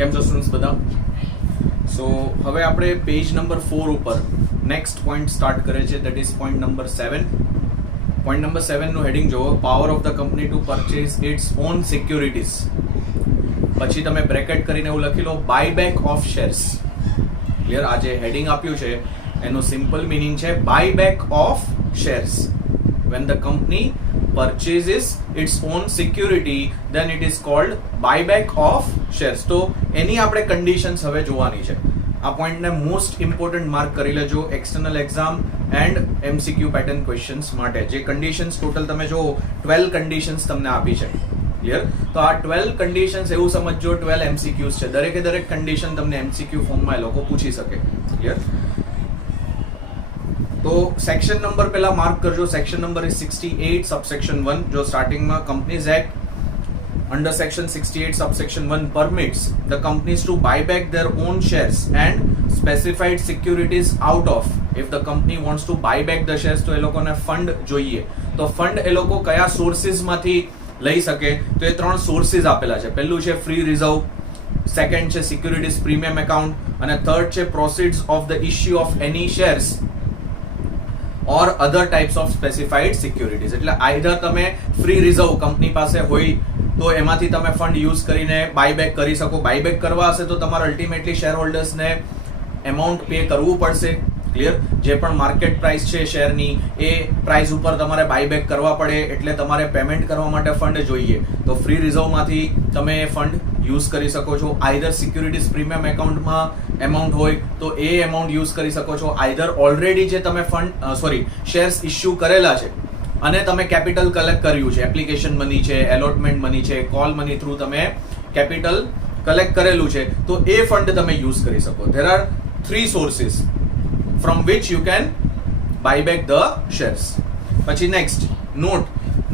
કેમ છો સ્ટુડન્ટ્સ બધા? સો હવે આપણે પેજ નંબર 4 ઉપર નેક્સ્ટ પોઈન્ટ સ્ટાર્ટ કરે છે, that is point number 7. Point number 7 નું હેડિંગ જોવો, power of the company to purchase its own securities. પછી તમે બ્રેકેટ કરીને એવું લખી લો, બાયબેક ઓફ શેર્સ. ક્લિયર? આ જે હેડિંગ આપ્યું છે એનું સિમ્પલ મિનિંગ છે buyback of shares. When the company purchases its own security, then it is called buyback of shares. તો એની આપણે કન્ડિશન્સ હવે જોવાની છે. આ પોઈન્ટને મોસ્ટ ઇમ્પોર્ટન્ટ માર્ક કરી લેજો external exam and MCQ pattern questions માટે. જે કન્ડિશન્સ ટોટલ તમે જો 12 કન્ડિશન્સ તમને આપી છે. ક્લિયર? તો આ 12 કન્ડિશન્સ એવું સમજજો 12 MCQs છે. દરેકે દરેક કન્ડિશન તમને MCQ ફોર્મમાં એ લોકો પૂછી શકે. ક્લિયર? તો સેક્શન નંબર પહેલા માર્ક કરજો. Section number is 68 subsection 1. જો સ્ટાર્ટિંગમાં companies act under section 68 subsection 1 permits the companies to buy back their own shares and specified securities out of. If the company wants to buy back the shares, તો એ લોકોને fund જોઈએ. તો fund એ લોકો કયા sources માંથી લઈ શકે? તો એ ત્રણ સોર્સિસ આપેલા છે. પહેલું છે ફ્રી રિઝર્વ, સેકન્ડ છે સિક્યુરિટીઝ પ્રીમિયમ એકાઉન્ટ અને થર્ડ છે proceeds of the issue of any shares or other types of specified securities. એટલે આઈધર તમે ફ્રી રિઝર્વ કંપની પાસે હોય તો એમાંથી તમે ફંડ યુઝ કરીને બાયબેક કરી શકો. બાયબેક કરવા હશે તો તમારે અલ્ટિમેટલી શેર હોલ્ડર્સને એમાઉન્ટ પે કરવું પડશે. ક્લિયર? જે પણ માર્કેટ પ્રાઇસ છે શેરની એ પ્રાઇસ ઉપર તમારે બાયબેક કરવા પડે, એટલે તમારે પેમેન્ટ કરવા માટે ફંડ જોઈએ. તો ફ્રી રિઝર્વમાંથી તમે ફંડ યુઝ કરી શકો છો. આઈધર સિક્યુરિટીઝ પ્રીમિયમ એકાઉન્ટમાં એમાઉન્ટ હોય તો એ એમાઉન્ટ યુઝ કરી શકો છો. આઈધર ઓલરેડી જે તમે શેર્સ ઇસ્યુ કરેલા છે અને તમે કેપિટલ કલેક્ટ કર્યું છે, એપ્લિકેશન મની છે, એલોટમેન્ટ મની છે, કોલ મની થ્રુ તમે કેપિટલ કલેક્ટ કરેલું છે, તો એ ફંડ તમે યુઝ કરી શકો. There are 3 sources from which you can buy back the shares. પછી next note,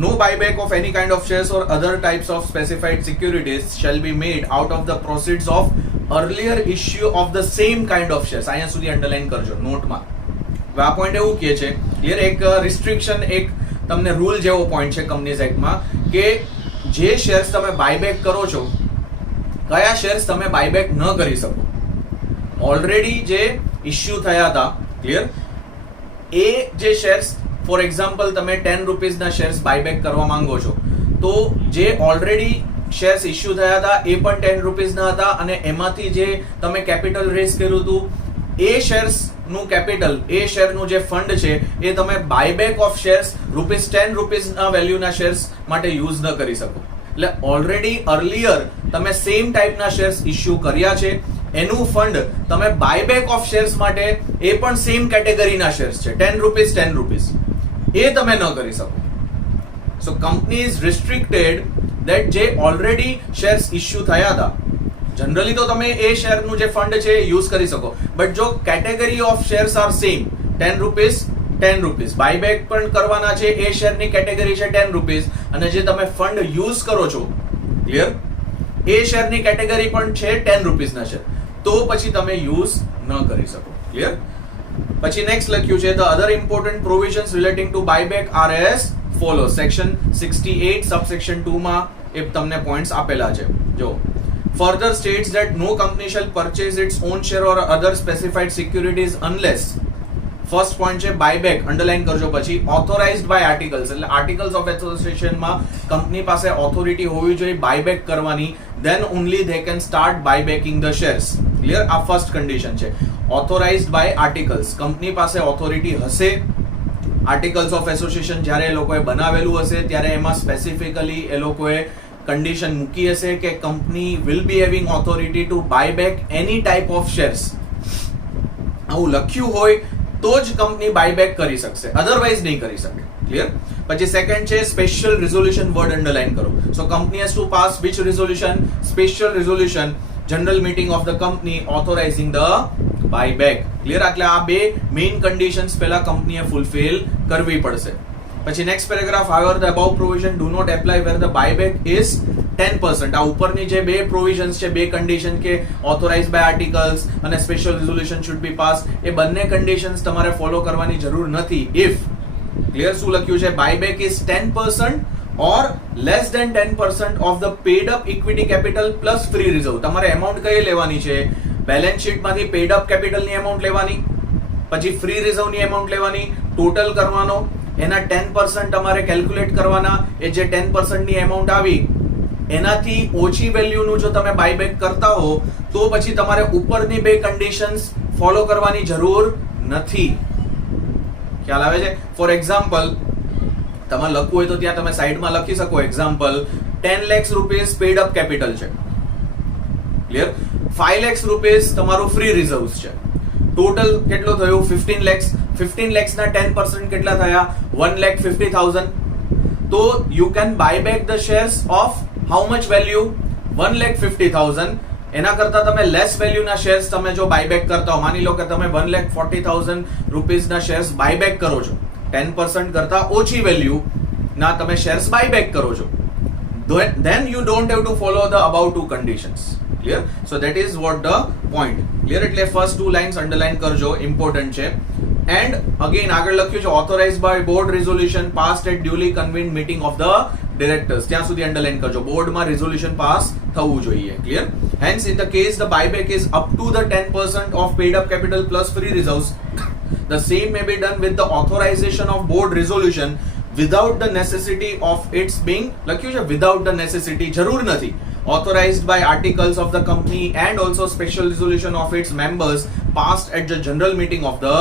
no buyback of any kind of shares or other types of specified securities shall be made out of the proceeds of earlier issue of the same kind of shares. અહીંયા સુધી underline કરજો નોટમાં. આ point એવું કહે છે, clear, એક restriction, એક તમને રૂલ જેવો પોઈન્ટ છે કંપનીઝ એક્ટમાં કે જે શેર્સ તમે બાયબેક કરો છો, કયા શેર્સ તમે બાયબેક ન કરી શકો. ઓલરેડી જે ઇશ્યુ થયા હતા, ક્લિયર, એ જે શેર્સ, ફોર એક્ઝામ્પલ તમે 10 રૂપીઝના શેર્સ બાયબેક કરવા માંગો છો, તો જે ઓલરેડી શેર્સ ઇશ્યુ થયા હતા એ પણ 10 રૂપીઝના હતા અને એમાંથી જે તમે કેપિટલ રેઝ કર્યું હતું એ શેર્સ નું કેપિટલ, એ શેરનું જે ફંડ છે એ તમે બાયબેક ઓફ શેર્સ ₹10 વેલ્યુના શેર્સ માટે યુઝ ન કરી શકો. એટલે ઓલરેડી અર્લિયર તમે સેમ ટાઈપના શેર્સ ઇશ્યુ કર્યા છે, એનું ફંડ તમે બાયબેક ઓફ શેર્સ માટે, એ પણ સેમ કેટેગરીના શેર્સ છે, ₹10, એ તમે ન કરી શકો. સો કંપની ઇઝ રિસ્ટ્રિક્ટેડ ધેટ જે ઓલરેડી શેર્સ ઇશ્યુ થયા હતા, જનરલી તો તમે એ શેરનું જે ફંડ છે યુઝ કરી શકો, બટ જો category of shares are same, ₹10, buyback પણ કરવાના છે, એ શેરની કેટેગરી છે ₹10 અને જે તમે ફંડ યુઝ કરો છો, ક્લિયર, એ શેરની કેટેગરી પણ છે ₹10 ના શેર, તો પછી તમે યુઝ ન કરી શકો. ક્લિયર? પછી નેક્સ્ટ લખ્યું છે, the other important provisions relating two buyback are as follow. Section 68 subsection 2 માં એ તમને પોઈન્ટ્સ આપેલા છે. જો further states that no company shall purchase its own share or other specified securities unless, first point છે buyback, underline કરજો. પછી authorized by articles, એટલે articles of association માં કંપની પાસે ઓથોરિટી હોવી જોઈએ બાયબેક કરવાની, then only they can start buybacking the shares. Clear? આ ફર્સ્ટ કન્ડિશન છે. ઓથોરાઇઝડ બાય આર્ટિકલ્સ, કંપની પાસે ઓથોરિટી હશે. આર્ટિકલ્સ ઓફ એસોસિએશન જ્યારે એ લોકોએ બનાવેલું હશે ત્યારે એમાં સ્પેસિફિકલી એ લોકોએ કન્ડિશન મૂકી હશે કે company will be having authority to buy back એની ટાઈપ ઓફ શેર્સ. આવું લખ્યું હોય તો જ કંપની બાયબેક કરી શકશે, અધરવાઇઝ નહીં કરી શકે. ક્લિયર? પછી સેકન્ડ છે સ્પેશિયલ રિઝોલ્યુશન, વર્ડ અંડરલાઈન કરો. So company has to pass which resolution? Special resolution, general meeting of the company authorising the buyback. Clear? એટલે આ બે મેઇન કન્ડિશન્સ પહેલા કંપનીએ ફૂલફિલ કરવી પડશે. પછી next paragraph, however the above provision do not apply where the buyback is 10%. આ ઉપરની જે બે પ્રોવિઝન્સ છે, બે કન્ડિશન કે ઓથોરાઇઝડ બાય આર્ટિકલ્સ અને special resolution should be pass, એ બંને કન્ડિશન્સ તમારે ફોલો કરવાની જરૂર નથી. ઇફ, ક્લિયર, શું લખ્યું છે? Buyback is 10% or less than 10% of the paid up equity capital plus free reserve. તમારે એમાઉન્ટ કઈ લેવાની છે? બેલેન્સ શીટ માંથી પેડ અપ કેપિટલ ની એમાઉન્ટ લેવાની, પછી ફ્રી રિઝર્વ ની એમાઉન્ટ લેવાની, ટોટલ કરવાનો, એના 10% તમારે કેલ્ક્યુલેટ કરવાના. એ જે 10% ની એમાઉન્ટ આવી એનાથી ઓછી વેલ્યુનું જો તમે બાયબેક કરતા હો તો પછી તમારે ઉપરની બે કન્ડિશન્સ ફોલો કરવાની જરૂર નથી. ખ્યાલ આવે છે? ફોર એક્ઝામ્પલ તમારે લખવું હોય તો ત્યાં તમે સાઈડમાં લખી શકો example 10 lakhs rupees paid up capital છે, ક્લિયર? 5 lakhs રૂપીસ તમારું ફ્રી રિઝર્વ્સ છે. ટોટલ કેટલો થયું? 15 lakhs. 15 lakhs ના 10% કેટલા થયા? 1,50,000. તો you can buy back the shares of how much value? 1,50,000. એના કરતા તમે લેસ વેલ્યુ ના શેર્સ તમે જો બાયબેક કરતા હો, માની લો કે તમે 1,40,000 રૂપીસ ના શેર્સ બાયબેક કરો છો, 10% કરતા ઓછી વેલ્યુ ના તમે શેર્સ બાયબેક કરો છો, then you don't have to follow the above two conditions. Clear? So that is what the point. Clear? એટલે first two lines underline કરજો, important છે. And again આગળ લખ્યું છે authorized by board resolution passed at duly convened meeting of the directors. ત્યાં સુધી underline કરજો, બોર્ડમાં resolution pass થવું જોઈએ. Clear? Hence in the case the buyback is up to the 10% of paid up capital plus free reserves, the same may be done with the authorization of board resolution without the necessity of its being, લખ્યું છે without the necessity, જરૂર નથી, authorized by articles of the company and also special resolution of its members passed at the general meeting of the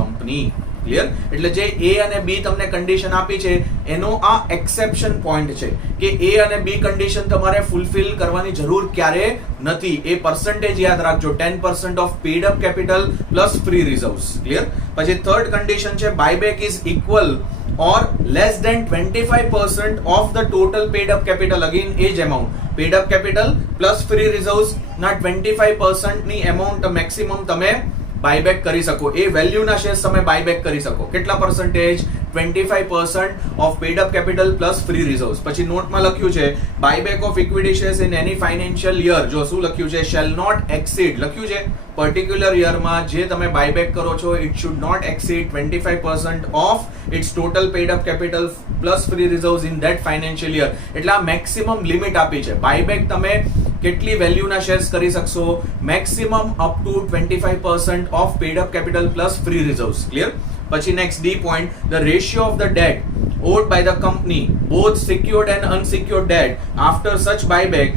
company. Clear? એટલે જે A અને B તમને condition આપી છે એનો આ એક્સેપ્શન પોઈન્ટ છે કે A અને B કન્ડિશન તમારે ફૂલફિલ કરવાની જરૂર ક્યારે નથી. એ પર્સન્ટેજ યાદ રાખજો, 10% of paid up capital plus free reserves. Clear? પછી થર્ડ કન્ડિશન છે buyback is equal or less than 25% of the total paid up capital. Again age amount, paid up capital plus free reserves ના 25% ની amount maximum તમે buyback કરી શકો. એ વેલ્યુના shares તમે buyback કરી શકો. કેટલા percentage? 25% of paid up capital plus free reserves. પછી નોટમાં લખ્યું છે buyback of equity shares in any financial year, જો શું લખ્યું છે? shall not exceed, લખ્યું છે પર્ટિક્યુલર યરમાં જે તમે બાયબેક કરો છો it should not exceed 25% of its total paid up capital plus free reserves in that financial year. એટલે આ મેક્સિમમ લિમિટ આપી છે. બાયબેક તમે કેટલી વેલ્યુના શેર્સ કરી શકશો? Maximum up to 25% of paid up capital plus free reserves. Clear? પછી next D point, the ratio of the debt owed by the company, both secured and unsecured debt, after such buyback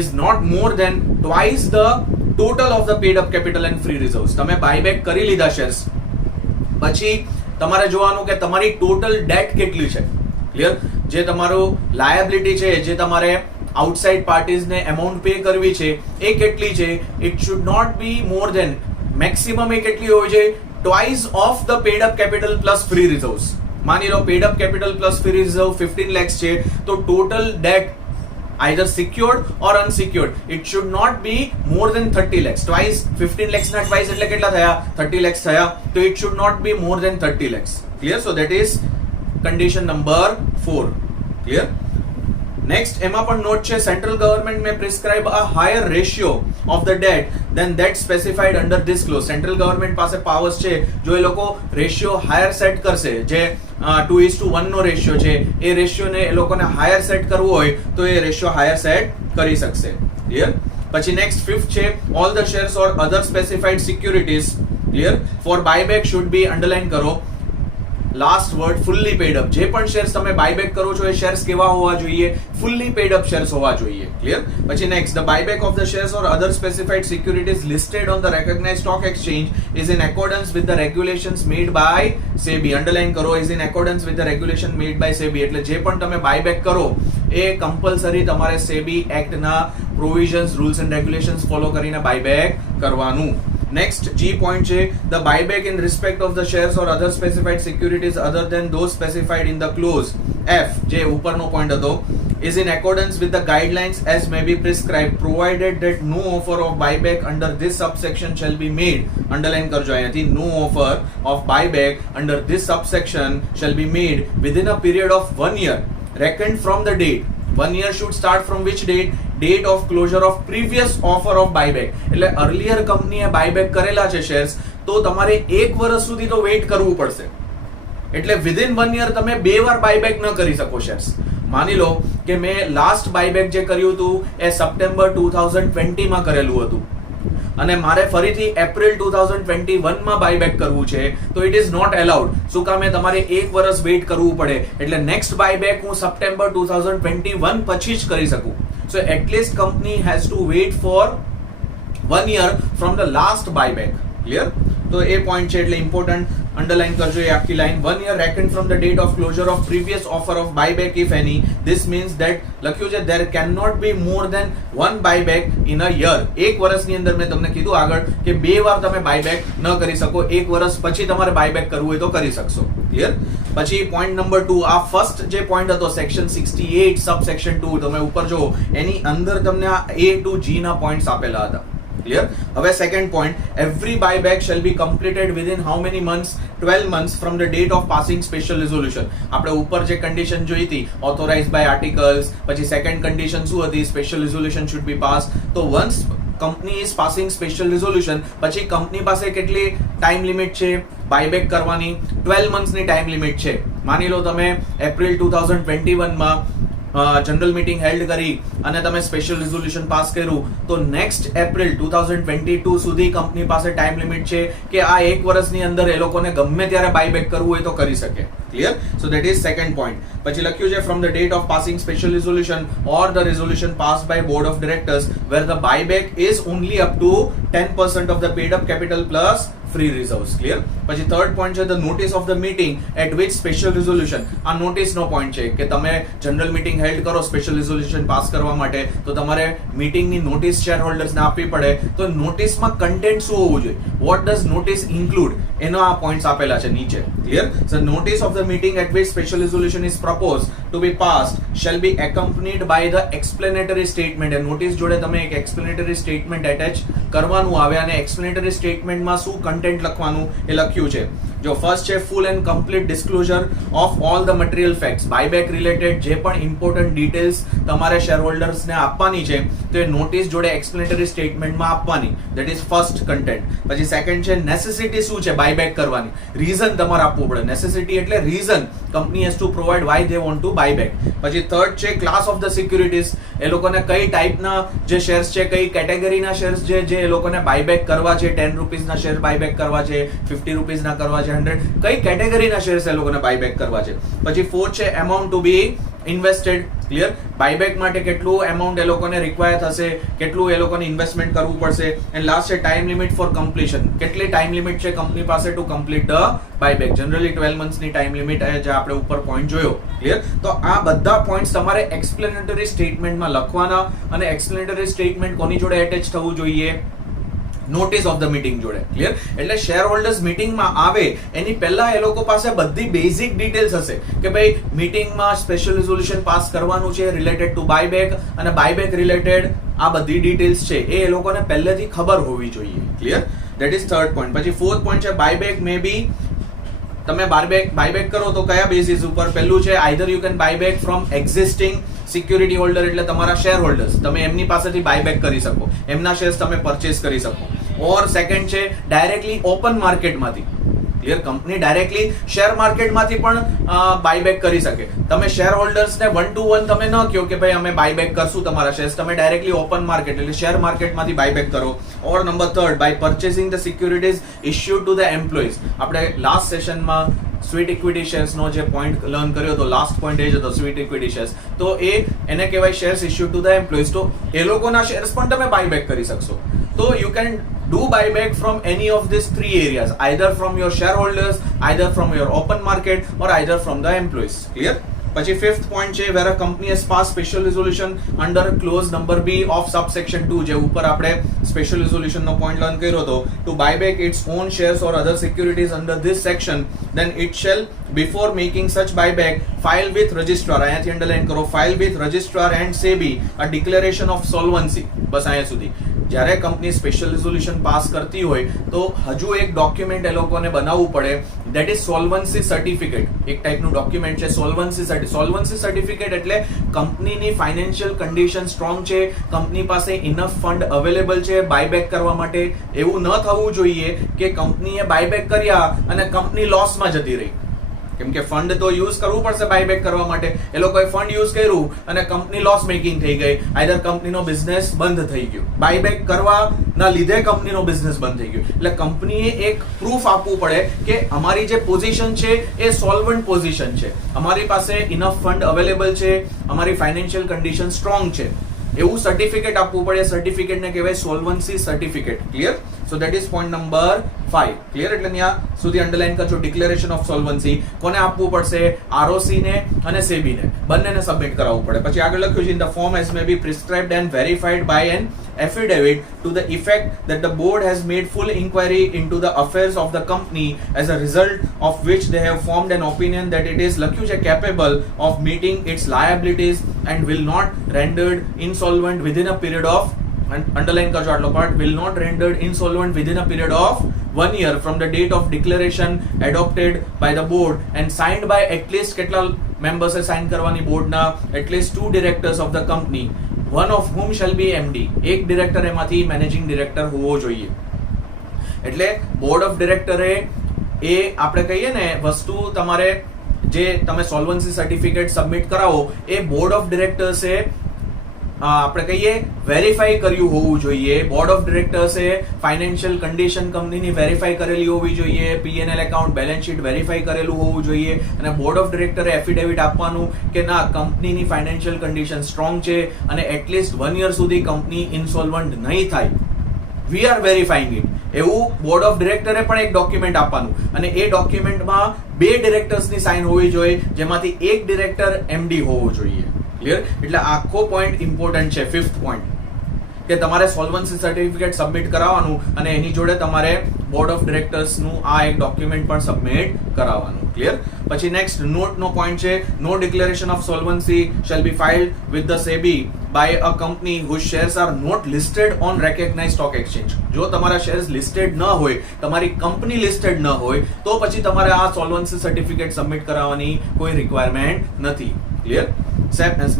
is not more than twice the total of the paid up capital and free reserves. તમે buyback કરી લીધા shares પછી તમારે જોવાનું કે તમારી total date કેટલી છે. ક્લિયર? જે તમારો લાયબિલિટી છે, જે તમારે આઉટસાઇડ પાર્ટીઝ ને એમાઉન્ટ પે કરવી છે એ કેટલી છે? It should not be more than, maximum એ કેટલી હોવી જોઈએ? Twice of the paid up capital plus free reserves. માની લો paid up capital plus free reserve 15 lakhs છે તો total debt either secured or unsecured it should not be more than 30 lakhs. Twice 15 lakhs ના twice એટલે કેટલા થયા? 30 lakhs થયા. તો it should not be more than 30 lakhs. Clear? So that is condition number 4. Clear? Next એમાં પણ note છે central government may prescribe a higher ratio of the debt than that specified under this clause. Central government પાસે powers છે, જો એ લોકો ratio higher set કરશે, જે 2:1 નો ratio છે એ રેશિયોને એ લોકોને હાયર સેટ કરવો હોય તો એ રેશિયો હાયર સેટ કરી શકશે. ક્લિયર? પછી નેક્સ્ટ ફિફ્થ છે all the shares or other specified securities, clear, for buyback should be underline કરો. Last word fully paid up. જે પણ શેર્સ તમે બાયબેક કરો છો એ શેર્સ કેવા હોવા જોઈએ? ફુલ્લી પેડ અપ શેર્સ હોવા જોઈએ. ક્લિયર? પછી next the buyback of the shares or other specified securities listed on the recognised stock exchange is in accordance with the regulations made by SEBI. Underline કરો, is in accordance with the regulation made by SEBI. એટલે જે પણ તમે buyback કરો એ compulsory તમારે સેબી એક્ટના provisions, rules and regulations follow કરીને બાયબેક કરવાનું. Next G point છે the buyback in respect of the shares or other specified securities other than those specified in the clause F, જે ઉપરનો પોઈન્ટ હતો, is in accordance with the guidelines as may be prescribed provided that no offer of buyback under this subsection shall be made. Underline કરજો અહીંયાથી, no offer of buyback under this subsection shall be made within a period of 1 year reckoned from the date. 1 year should start from which date? Date of closure of previous offer of buyback. એટલે earlier કંપનીએ buyback કરેલા છે shares તો તમારે 1 વર્ષ સુધી તો weight કરવું પડશે. એટલે વિધિન 1 year તમે 2 વાર બાયબેક ન કરી શકો શેર્સ. માની લો કે મેં લાસ્ટ બાયબેક જે કર્યું હતું એ સપ્ટેમ્બર 2020 માં કરેલું હતું અને મારે ફરીથી એપ્રિલ 2021 માં બાયબેક કરવું છે તો ઇટ ઇઝ નોટ એલાઉડ. શું કામ? તમારે એક વર્ષ વેઇટ કરવું પડે, એટલે નેક્સ્ટ બાયબેક હું સપ્ટેમ્બર 2021 પછી જ કરી શકું. So at least company has to wait for 1 year from the last buyback. Clear? તો એ પોઈન્ટ છે એટલે ઇમ્પોર્ટન્ટ અંડરલાઈન કરજો એ આખી line. 1 year reckoned from the date of closure of previous offer of buyback if any. This means that લખ્યું છે there cannot be more than one buyback in a year. એક વર્ષની અંદર મેં તમને કીધું આગળ કે 2 વાર તમે બાયબેક ન કરી શકો, એક વર્ષ પછી તમારે બાયબેક કરવું હોય તો કરી શકશો. ક્લિયર? પછી પોઈન્ટ નંબર 2, આ ફર્સ્ટ જે પોઈન્ટ હતો સેક્શન 68 સબસેક્શન 2, તમે ઉપર જો એની અંદર તમને આ A to G ના પોઈન્ટ્સ આપેલા હતા. Clear? હવે second point, every buyback shall be completed within how many months? 12 months from the date of passing special resolution. આપણે ઉપર જે કન્ડિશન જોઈ હતી ઓથોરાઇઝડ બાય આર્ટિકલ્સ, પછી સેકન્ડ કન્ડિશન શું હતી? Special resolution should be pass. તો once company is passing special resolution પછી કંપની પાસે કેટલી ટાઈમ લિમિટ છે બાયબેક કરવાની? 12 મંથ્સની ટાઈમ લિમિટ છે. માની લો તમે એપ્રિલ 2021 માં જનરલ મીટિંગ હેલ્ડ કરી અને તમે સ્પેશિયલ રિઝોલ્યુશન પાસ કર્યું તો નેક્સ્ટ એપ્રિલ 2022 સુધી કંપની પાસે ટાઈમ લિમિટ છે કે આ એક વર્ષની અંદર એ લોકોને ગમે ત્યારે બાયબેક કરવું હોય તો કરી શકે. Clear? So that is second point. પછી લખ્યું છે from the date of passing special resolution or the resolution passed by board of directors where the buyback is only up to 10% of the paid up capital plus free reserves. Clear? પછી third point છે the notice of the meeting at which special resolution. આ નોટિસનો point છે કે તમે general meeting held કરો special resolution pass કરવા માટે તો તમારે મીટિંગની નોટિસ શેર હોલ્ડર્સને આપવી પડે. તો નોટિસમાં કન્ટેન્ટ શું હોવું જોઈએ? What does notice include? એનો આ પોઈન્ટ્સ આપેલા છે નીચે. Clear? So notice of the meeting at which special resolution is proposed to be passed shall be accompanied by the explanatory statement. and notice જોડે તમે એક explanatory statement attach કરવાનું આવે અને explanatory statement માં શું કન્ટેન્ટ લખવાનું એ લખ્યું છે. જો ફર્સ્ટ છે full and complete disclosure of all the material facts. Buyback related જે પણ ઇમ્પોર્ટન્ટ ડિટેલ્સ તમારે શેરહોલ્ડર્સ ને આપવાની છે તો એ નોટિસ જોડે એક્સપ્લેનેટરી સ્ટેટમેન્ટમાં આપવાની. That is first content. પછી સેકન્ડ છે નેસેસિટી શું છે બાયબેક કરવાની, રીઝન તમારે આપવું પડે. નેસેસિટી એટલે reason company has to provide why they want to buyback. પછી થર્ડ છે ક્લાસ ઓફ ધ સિક્યુરિટીઝ. એ લોકોને કઈ ટાઈપના જે શેર્સ છે, કઈ કેટેગરીના શેર્સ છે જે એ લોકોને બાયબેક કરવા છે. 10 રૂપીસના શેર બાયબેક કરવા છે, 50 રૂપીસના કરવા છે, 100, કઈ કેટેગરીના શેર્સ એ લોકોને બાયબેક કરવા છે. પછી ફોર્થ છે એમાઉન્ટ ટુ બી ઇન્વેસ્ટેડ. ક્લિયર? બાયબેક માટે કેટલું એમાઉન્ટ એ લોકોને રિક્વાયર થશે, કેટલું એ લોકોને ઇન્વેસ્ટમેન્ટ કરવું પડશે. એન્ડ લાસ્ટ છે ટાઈમ લિમિટ ફોર કમ્પ્લીશન. કેટલી ટાઈમ લિમિટ છે કંપની પાસે to complete the buyback? Generally 12 મંથ્સની ટાઈમ લિમિટ જે આપણે ઉપર પોઈન્ટ જોયો. ક્લિયર? તો આ બધા પોઈન્ટ્સ તમારે એક્સપ્લેનેટરી સ્ટેટમેન્ટમાં લખવાના અને એક્સપ્લેનેટરી સ્ટેટમેન્ટ કોની જોડે એટેચ થવું જોઈએ? નોટિસ ઓફ ધ મીટિંગ જોડે. ક્લિયર? એટલે શેર હોલ્ડર્સ મીટિંગમાં આવે એની પહેલા એ લોકો પાસે બધી બેઝિક ડિટેલ્સ હશે કે ભાઈ મીટિંગમાં સ્પેશિયલ રિઝોલ્યુશન પાસ કરવાનું છે રિલેટેડ ટુ બાયબેક અને બાયબેક રિલેટેડ આ બધી ડિટેલ્સ છે એ લોકોને પહેલેથી ખબર હોવી જોઈએ. Clear? That is third point. પછી ફોર્થ પોઈન્ટ છે બાયબેક મે બી તમે બાયબેક કરો તો કયા બેસિસ ઉપર? પહેલું છે either you can buyback from existing security holder એટલે તમારા શેર હોલ્ડર્સ, તમે એમની પાસેથી બાયબેક કરી શકો, એમના શેર્સ તમે પરચેસ કરી શકો. ઓર સેકન્ડ છે ડાયરેક્ટલી ઓપન માર્કેટમાંથી. ક્લિયર? કંપની ડાયરેક્ટલી શેર માર્કેટમાંથી પણ બાયબેક કરી શકે. તમે શેર હોલ્ડર્સને 1 to 1 તમે ન કહો કે ભાઈ અમે બાયબેક કરશું તમારા શેર્સ, તમે ડાયરેક્ટલી ઓપન માર્કેટ એટલે શેર માર્કેટમાંથી બાયબેક કરો. Or number third, by purchasing the securities issued to the employees. આપણે લાસ્ટ સેશનમાં સ્વીટ ઇક્વિટી શેર્સ નો જે પોઈન્ટ લર્ન કર્યો તો લાસ્ટ પોઈન્ટ એ જ હતો સ્વીટ ઇક્વિટી શેર્સ. તો એને કહેવાય shares issue two the employees. તો એ લોકોના શેર્સ પણ તમે બાયબેક કરી શકશો. તો you can do buyback from any of these three areas, either from your shareholders, either from your open market or either from the employees. Clear? પછી fifth point છે where a company has passed special resolution under clause number B of subsection 2 જે ઉપર આપણે special resolution નો point learn કર્યો હતો to buy back its own shares or other securities under this section, then it shall before making such buyback file with registrar, અહીંયાથી underline કરો, file with registrar and SEBI a declaration of solvency. બસ અહીંયા સુધી. જ્યારે company special resolution pass કરતી હોય તો હજુ એક ડોક્યુમેન્ટ એ લોકોને બનાવવું પડે, ધેટ ઇઝ સોલ્વન્સી સર્ટિફિકેટ. એક ટાઈપનું ડોક્યુમેન્ટ છે સોલ્વન્સી સર્ટિફિકેટ એટલે કંપનીની ફાઇનાન્શિયલ કન્ડિશન સ્ટ્રોંગ છે, કંપની પાસે ઇનફ ફંડ અવેલેબલ છે બાયબેક કરવા માટે. એવું ન થવું જોઈએ કે કંપનીએ બાયબેક કર્યા અને કંપની લોસમાં જતી રહી. કેમ કે ફંડ તો યુઝ કરવું પડશે બાયબેક કરવા માટે. એ લોકોએ ફંડ યુઝ કર્યું અને કંપની લોસ મેકિંગ થઈ ગઈ, આઈધર કંપનીનો બિઝનેસ બંધ થઈ ગયો. બાયબેક કરવાના લીધે કંપનીનો બિઝનેસ બંધ થઈ ગયો. એટલે કંપનીએ એક પ્રૂફ આપવું પડે કે અમારી જે પોઝિશન છે એ સોલ્વન્ટ પોઝિશન છે, અમારી પાસે ઇનફ ફંડ અવેલેબલ છે, અમારી ફાઇનાન્શિયલ કન્ડિશન સ્ટ્રોંગ છે, એવું સર્ટિફિકેટ આપવું પડે. સર્ટિફિકેટને કહેવાય solvency certificate. Clear? So that is point number 5. Clear? એટલે ત્યાં સુધી અંડરલાઈન કરજો. ડિક્લેરેશન ઓફ સોલ્વન્સી કોને આપવું પડશે? ROC ને અને SEBI ને, બંનેને સબમિટ કરાવવું પડે. પછી આગળ લખ્યું છે, in the form as may be prescribed and verified by an affidavit to the effect that the board has made full inquiry into the affairs of the company, as a result of which they have formed an opinion that it is લખ્યું છે capable of meeting its liabilities and will not rendered insolvent within a period of, underline કરજો આટલો part, will not rendered insolvent within a period of 1 year from the date of declaration adopted by the board and signed by at least કેટલા મેમ્બર્સે sign કરવાની બોર્ડના? at least 2 directors of the company, one of whom shall be MD. એક director એમાંથી managing director હોવો જોઈએ. એટલે board of ડિરેક્ટરે એ આપણે કહીએ ને વસ્તુ, તમારે જે તમે સોલ્વન્સી સર્ટિફિકેટ સબમિટ કરાવો એ બોર્ડ ઓફ ડિરેક્ટર્સે આપણે કહીએ વેરીફાઈ કર્યું હોવું જોઈએ. બોર્ડ ઓફ ડિરેક્ટર્સે ફાઇનાન્શિયલ કન્ડિશન કંપનીની વેરીફાઈ કરેલી હોવી જોઈએ, P&L account, balance sheet verify કરેલું હોવું જોઈએ, અને બોર્ડ ઓફ ડિરેક્ટરે એફિડેવિટ આપવાનું કે ના, કંપનીની ફાઇનાન્શિયલ કન્ડિશન સ્ટ્રોંગ છે અને એટલીસ્ટ 1 year સુધી કંપની ઇન્સોલ્વન્ટ નહીં થાય, વી આર વેરીફાઈંગ ઇટ, એવું બોર્ડ ઓફ ડિરેક્ટરે પણ એક ડોક્યુમેન્ટ આપવાનું. અને એ ડોક્યુમેન્ટમાં 2 ડિરેક્ટર્સની સાઇન હોવી જોઈએ, જેમાંથી એક ડિરેક્ટર MD હોવો જોઈએ. ક્લિયર? એટલે આખો પોઈન્ટ ઇમ્પોર્ટન્ટ છે. 5th પોઈન્ટ કે તમારે સોલ્વન્સી સર્ટિફિકેટ સબમિટ કરાવવાનું અને એની જોડે તમારે બોર્ડ ઓફ ડિરેક્ટર્સનું આ એક ડોક્યુમેન્ટ પણ સબમિટ કરાવવાનું. ક્લિયર? પછી નેક્સ્ટ નોટ નો પોઈન્ટ છે, no declaration of solvency shall be filed with the SEBI by a company whose shares are not listed on recognized stock exchange. જો તમારા શેર્સ લિસ્ટેડ ન હોય, તમારી કંપની લિસ્ટેડ ન હોય, તો પછી તમારે આ સોલ્વન્સી સર્ટિફિકેટ સબમિટ કરાવવાની કોઈ રિક્વાયરમેન્ટ નથી. Clear?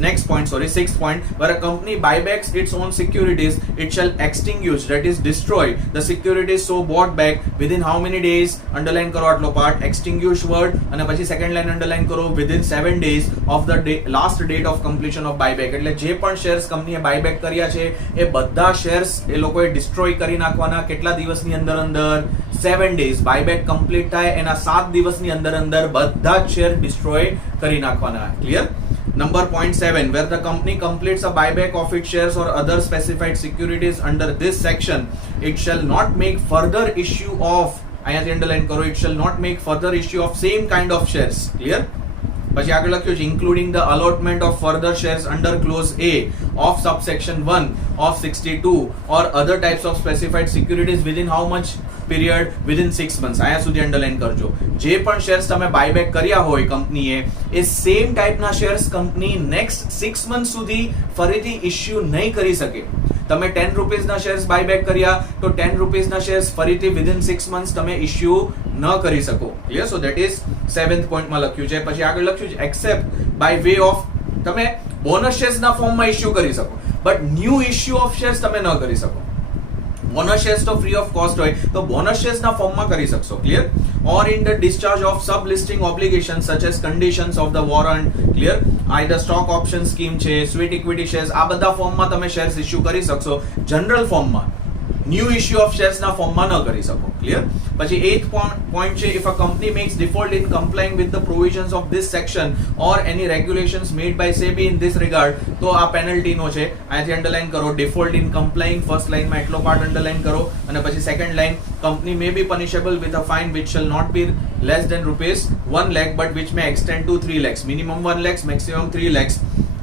Next point, 6th point, where a company buybacks its own securities, it shall extinguish, that is destroy, the securities so bought back within how many days? Underline કરો આટલો part, extinguish word, અને પછી second line underline કરો, within 7 days of the last date of completion of buyback. એટલે જે પણ shares કંપનીએ buyback કર્યા છે એ બધા શેર્સ એ લોકોએ ડિસ્ટ્રોય કરી નાખવાના. કેટલા દિવસની અંદર? 7 days. બાયબેક કમ્પ્લીટ થાય એના 7 દિવસની અંદર બધા જ શેર ડિસ્ટ્રોય કરી નાખવાના. Clear? Number point 7, where the company completes a buyback of its shares or other specified securities under this section, it shall not make further issue of, અહીંયાથી underline કરો, it shall not make further issue of same kind of shares. Clear? પછી આગળ લખ્યું છે, including the allotment of further shares under clause A of subsection 1 of 62 or other types of specified securities within how much period? Within 6 months. અહીંયા સુધી underline કરજો. જે પણ shares તમે બાયબેક કર્યા હોય કંપનીએ, એ સેમ ટાઈપના શેર્સ કંપની નેક્સ્ટ 6 months સુધી ફરીથી ઇશ્યુ નહીં કરી શકે. તમે 10 રૂપીસના શેર્સ બાયબેક કર્યા તો 10 રૂપીસના શેર્સ ફરીથી વિધિન 6 months તમે ઇશ્યુ ન કરી શકો. Clear? So that is 7th પોઈન્ટમાં લખ્યું છે. પછી આગળ લખ્યું છે, એક્સેપ્ટ બાય વે ઓફ, તમે બોનસ શેર્સના ફોર્મમાં ઇશ્યુ કરી શકો, but new issue of shares તમે ન કરી શકો. બોનસ શેર્સ તો ફ્રી ઓફ કોસ્ટ હોય તો બોનસ શેર્સના ફોર્મમાં કરી શકશો. Clear? Or in the discharge of subsisting obligation such as conditions of the warrant. Clear? Either stock option scheme છે, સ્વીટ ઇક્વિટી શેર્સ, આ બધા ફોર્મમાં તમે શેર્સ ઇશ્યુ કરી શકશો. જનરલ ફોર્મમાં, ન્યૂ ઇશ્યુ ઓફ શેર્સના ફોર્મમાં ન કરી શકો. ક્લિયર? પછી 8th point છે, if a company makes default in complying with the provisions of this section or any regulations made by SEBI in this regard, તો આ પેનલ્ટી નો છે. અહીંયાથી અંડરલાઈન કરો, default in complying, ફર્સ્ટ લાઈનમાં એટલો part underline કરો, અને પછી second line, company may be punishable with a fine which shall not be less than rupees 1 lakh but which may extend to 3 lakhs, minimum 1 lakhs, maximum 3 lakhs.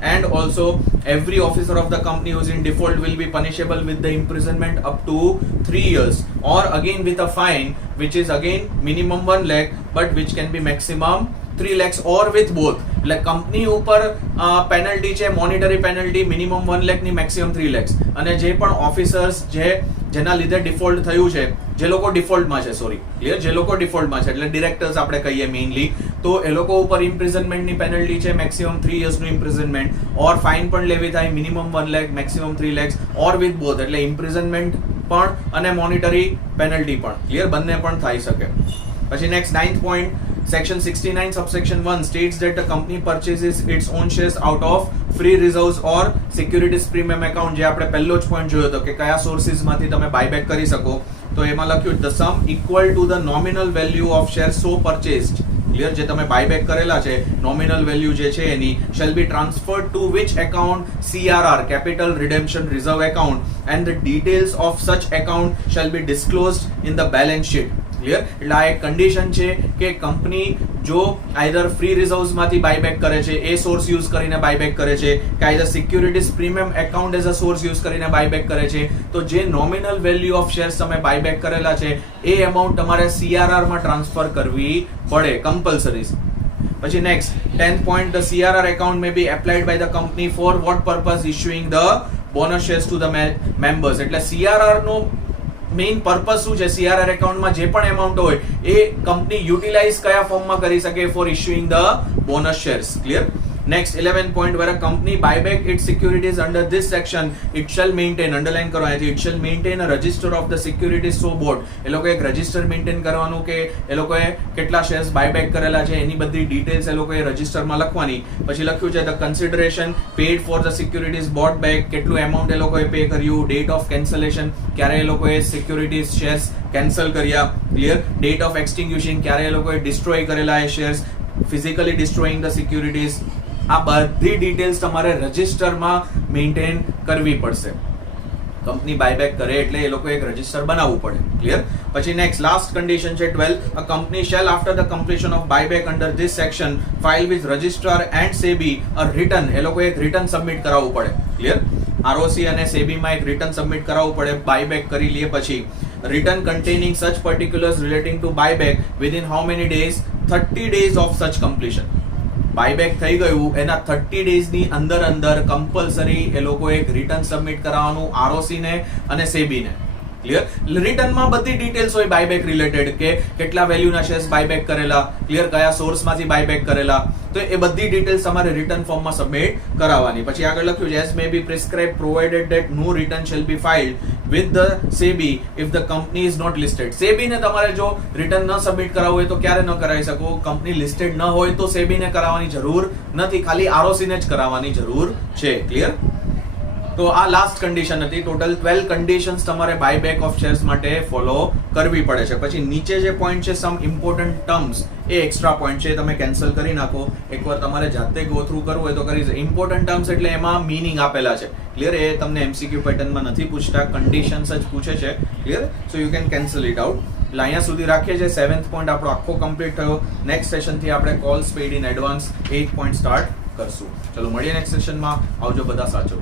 And also every officer of the company who is in default will be punishable with the imprisonment up to 3 years, or again with a fine which is again minimum 1 lakh but which can be maximum 3 lakhs, or with both. એટલે company ઉપર penalty છે, monetary penalty minimum 1 lakh ની maximum 3 lakhs, અને જે પણ officers જેના લીધે default થયું છે, જે લોકો ડિફોલ્ટમાં છે, સોરી, ક્લિયર, જે લોકો ડિફોલ્ટમાં છે, એટલે ડિરેક્ટર્સ આપણે કહીએ મેઇનલી, તો એ લોકો ઉપર ઇમ્પ્રિઝનમેન્ટની પેનલ્ટી છે, મેક્સિમમ 3 years નું ઇમ્પ્રિઝનમેન્ટ, ઓર ફાઇન પણ લેવી થાય, minimum 1 lakh, maximum 3 lakhs, or with both, એટલે ઇમ્પ્રિઝનમેન્ટ પણ અને મોનિટરી પેનલ્ટી પણ. ક્લિયર? બંને પણ થઈ શકે. પછી next 9th point, Section 69 subsection 1 states that the company purchases its own shares out of free reserves or securities premium account. જે આપણે પહેલો જ પોઈન્ટ જોયો હતો કે કયા સોર્સિસ માંથી તમે બાયબેક કરી શકો, તો એમાં લખ્યું the sum equal to the nominal value of shares so purchased. Clear? જે તમે બાયબેક કરેલા છે, નોમિનલ વેલ્યુ જે છે એની shall be transferred to which account? CRR, capital redemption reserve account, and the details of such account shall be disclosed in the balance sheet. Clear? એટલે આ એક condition છે કે કંપની જો આઈધર ફ્રી રિઝર્વ્સ માંથી buyback કરે છે, એ source use કરીને બાયબેક કરે છે, કે either securities premium account as a source use કરીને બાયબેક કરે છે, તો જે નોમિનલ વેલ્યુ ઓફ શેર્સ તમે બાયબેક કરેલા છે એ અમાઉન્ટ તમારે CRR માં ટ્રાન્સફર કરવી પડે, કમ્પલસરી. પછી next 10th point, the CRR account may be applied by the company for what purpose? Issuing the bonus shares to the members. એટલે CRR નો main purpose શું છે? CRR એકાઉન્ટમાં જે પણ એમાઉન્ટ હોય એ કંપની યુટિલાઇઝ કયા ફોર્મમાં કરી શકે? For issuing the bonus shares. Clear? Next 11th point, where a company buyback its securities under this section, it shall maintain, underline કરો અહીંથી, it shall maintain a register of the securities so bought. એ લોકો એક register maintain કરવાનું કે એ લોકોએ કેટલા shares buyback કરેલા છે એની બધી ડિટેલ્સ એ લોકોએ રજિસ્ટરમાં લખવાની. પછી લખ્યું છે the consideration paid for the securities bought back, કેટલું એમાઉન્ટ એ લોકોએ પે કર્યું, ડેટ ઓફ કેન્સલેશન, ક્યારે એ લોકોએ સિક્યુરિટીઝ શેર્સ કેન્સલ કર્યા. ક્લિયર? ડેટ ઓફ એક્સટિંગ્યુશિંગ, ક્યારે એ લોકોએ ડિસ્ટ્રોય કરેલા એ shares, physically destroying the securities. આ બધી ડિટેલ્સ તમારે રજિસ્ટરમાં મેન્ટેન કરવી પડશે. કંપની બાયબેક કરે એટલે એ લોકો એક રજિસ્ટર બનાવવું પડે. ક્લિયર? પછી નેક્સ્ટ લાસ્ટ કન્ડિશન છે 12, a company shall after the completion of buyback under this section file with registrar and SEBI a return. એ લોકો એક રિટર્ન સબમિટ કરાવવું પડે. ક્લિયર? ROC અને SEBI માં એક રિટર્ન સબમિટ કરાવવું પડે બાયબેક કરી લે પછી. Return containing such particulars relating to buyback within how many days? 30 days of such completion. Buyback થઈ ગયું એના 30 ડેઝની અંદર કમ્પલસરી એ લોકો એક રિટર્ન સબમિટ કરાવવાનું ROC ને અને SEBI ને. ક્લિયર? રિટર્નમાં બધી ડિટેલ્સ હોય બાયબેક રિલેટેડ, કે કેટલા વેલ્યુના શેર્સ બાયબેક કરેલા, ક્લિયર, કયા સોર્સમાંથી બાયબેક કરેલા, તો એ બધી ડિટેલ્સ તમારે રિટર્ન ફોર્મમાં સબમિટ કરાવવાની. પછી આગળ લખ્યું છે as may be prescribed provided that no return shall be filed with the SEBI if the company is not listed. SEBI ને તમારે જો રિટર્ન ન સબમિટ કરાવવું હોય તો ક્યારે ન કરાવી શકો? કંપની લિસ્ટેડ ન હોય તો SEBI ને કરાવવાની જરૂર નથી, ખાલી ROC ને જ કરાવવાની જરૂર છે. ક્લિયર? તો આ લાસ્ટ કન્ડિશન હતી. ટોટલ 12 કન્ડિશન્સ તમારે બાયબેક ઓફ શેર્સ માટે ફોલો કરવી પડે છે. પછી નીચે જે પોઈન્ટ છે સમ ઇમ્પોર્ટન્ટ ટર્મ્સ, એ એક્સ્ટ્રા પોઈન્ટ છે, તમે કેન્સલ કરી નાખો. એકવાર તમારે જાતે ગો થ્રુ કરવું હોય તો કરી શકો. ઇમ્પોર્ટન્ટ ટર્મ્સ એટલે એમાં મીનિંગ આપેલા છે. ક્લિયર? એ તમને MCQ પેટર્નમાં નથી પૂછતા, કન્ડિશન્સ જ પૂછે છે. Clear? So you can cancel it out. એટલે અહીંયા સુધી રાખીએ છીએ. 7th પોઈન્ટ આપણો આખો કમ્પ્લીટ થયો. નેક્સ્ટ સેશનથી આપણે calls paid in advance 8 point start કરશું. ચલો મળીએ નેક્સ્ટ સેશનમાં. આવજો બધા, સાચવજો.